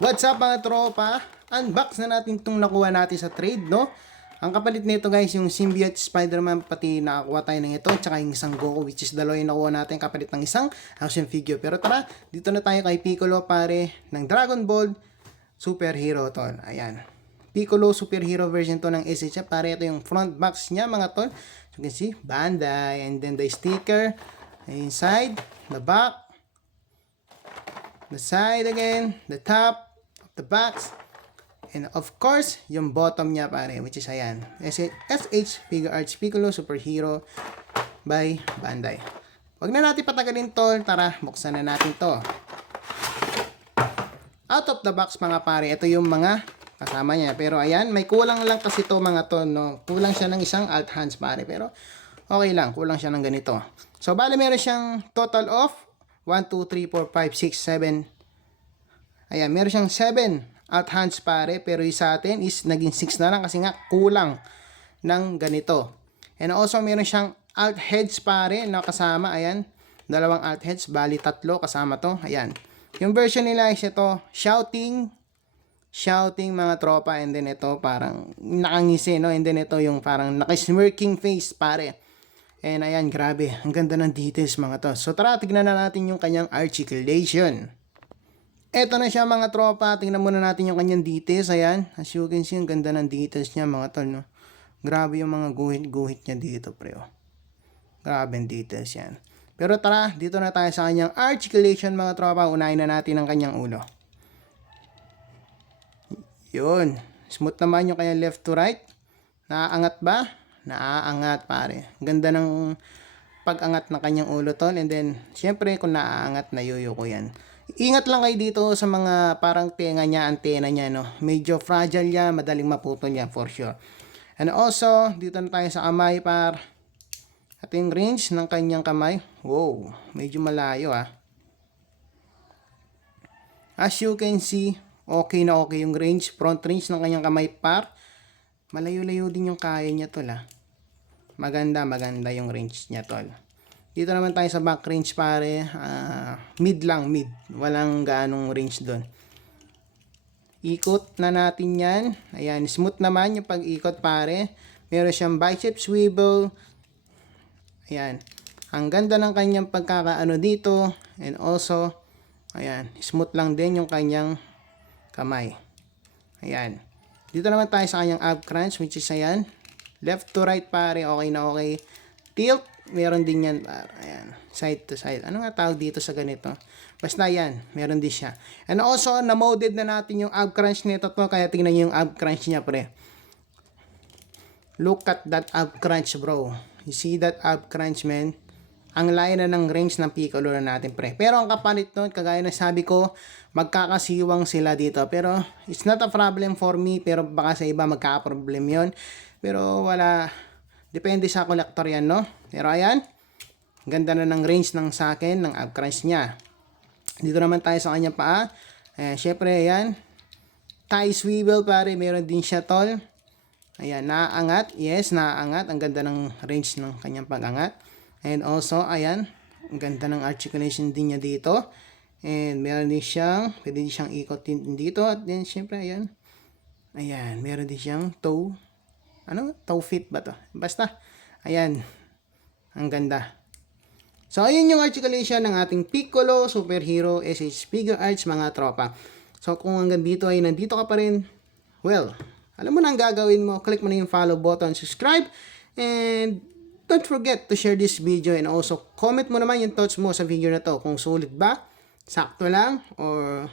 What's up mga tropa? Unbox na natin itong nakuha natin sa trade, no? Ang kapalit nito guys, yung Symbiote Spider-Man, pati nakakuha tayo ng ito, tsaka yung isang Goku, which is dalawa yung nakuha natin kapalit ng isang action figure. Pero tara, dito na tayo kay Piccolo pare ng Dragon Ball Superhero tol. Ayan. Piccolo Superhero version to ng SHF. Pare, ito yung front box niya mga tol. So you can see, Bandai, and then the sticker inside, the back, the side again, the top of the box, and of course, yung bottom niya pare, which is ayan, SH Figure Arts Piccolo Superhero by Bandai. Wag na natin patagalin tol, tara, buksan na natin to. Out of the box mga pare, ito yung mga kasama niya. Pero ayan, may kulang lang kasi to mga to, no? Kulang siya ng isang alt hands pare, pero okay lang, kulang siya ng ganito. So, bale meron siyang total of 1, 2, 3, 4, 5, 6, 7. Ayan, meron siyang 7 alt hands pare, pero yung sa atin is naging 6 na lang kasi nga kulang ng ganito. And also, meron siyang alt heads pare na kasama, ayan, dalawang alt heads, bali tatlo kasama to, ayan. Yung version nila is ito, shouting mga tropa, and then ito parang nakangisi, no? And then ito yung parang nakismirking face pare. And ayan, grabe, ang ganda ng details mga to. So tara, tignan na natin yung kanyang articulation. Ito na siya mga tropa, tingnan muna natin yung kanyang details. Ayan, as you can see, ang ganda ng details niya mga tol, no? Grabe yung mga guhit-guhit niya dito pre, oh. Grabe ang details yan. Pero tara, dito na tayo sa kanyang articulation mga tropa. Unahin na natin ang kanyang ulo. Yun. Smooth naman yung kanyang left to right. Naaangat ba? Naaangat pare. Ganda ng pag-angat ng kanyang ulo tol. And then, syempre kung naaangat, nayuyuko yan. Ingat lang kayo dito sa mga parang tenga niya, antena niya, no? Medyo fragile yan, madaling maputol yan for sure. And also, dito na tayo sa kamay par. At yung range ng kanyang kamay. Wow, medyo malayo ah. As you can see, okay na okay yung range, front range ng kanyang kamay par. Malayo-layo din yung kaya niya tol ah. Maganda yung range niya tol. Dito naman tayo sa back range pare, mid lang, mid. Walang gaanong range doon. Ikot na natin yan. Ayan, smooth naman yung pag-ikot pare. Meron siyang bicep swivel. Ayan. Ang ganda ng kanyang pagkakaano dito. And also, ayan, smooth lang din yung kanyang kamay. Ayan. Dito naman tayo sa kanyang ab crunch, which is ayan. Left to right pare, okay na okay. Tilt, meron din yan pare. Ayan. Side to side. Ano nga tawag dito sa ganito? Basta yan, meron din siya. And also, na-moded na natin yung ab crunch nito to. Kaya tingnan nyo yung ab crunch niya pre. Look at that ab crunch bro. You see that ab crunch man? Ang layo na ng range ng Piccolo na natin pre. Pero ang kapalit nun, kagaya na sabi ko, magkakasiwang sila dito. Pero it's not a problem for me. Pero baka sa iba magkaka-problem yon. Pero wala, depende sa collector yan, no? Pero ayan, ganda na ng range ng sa akin, ng ab crunch niya. Dito naman tayo sa kanyang paa. Syempre ayan, thigh swivel pare, meron din siya tol. Ayan, naaangat. Yes, naaangat. Ang ganda ng range ng kanyang pag-angat. And also, ayan, ang ganda ng articulation din niya dito. And meron din siyang, pwede din siyang ikot din dito. At then, syempre, ayan. Ayan, meron din siyang toe. Ano? Toe fit ba to? Basta, ayan. Ang ganda. So, ayun yung articulation ng ating Piccolo Superhero SH Figure Arts mga tropa. So, kung hanggang dito ay nandito ka pa rin, well, alam mo na ang gagawin mo. Click mo na yung follow button, subscribe, and don't forget to share this video, and also comment mo naman yung thoughts mo sa video na to. Kung sulit ba, sakto lang, or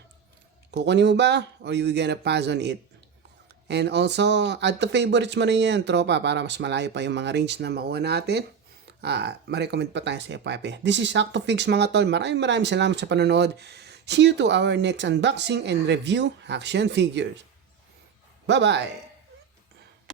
kukunin mo ba, or you gonna pass on it. And also, add to favorites mo na yan, tropa, para mas malayo pa yung mga range na makuha natin. Ma-recommend pa tayo sa FYP. This is Actofix mga tol. Maraming salamat sa panonood. See you to our next unboxing and review action figures. Bye-bye!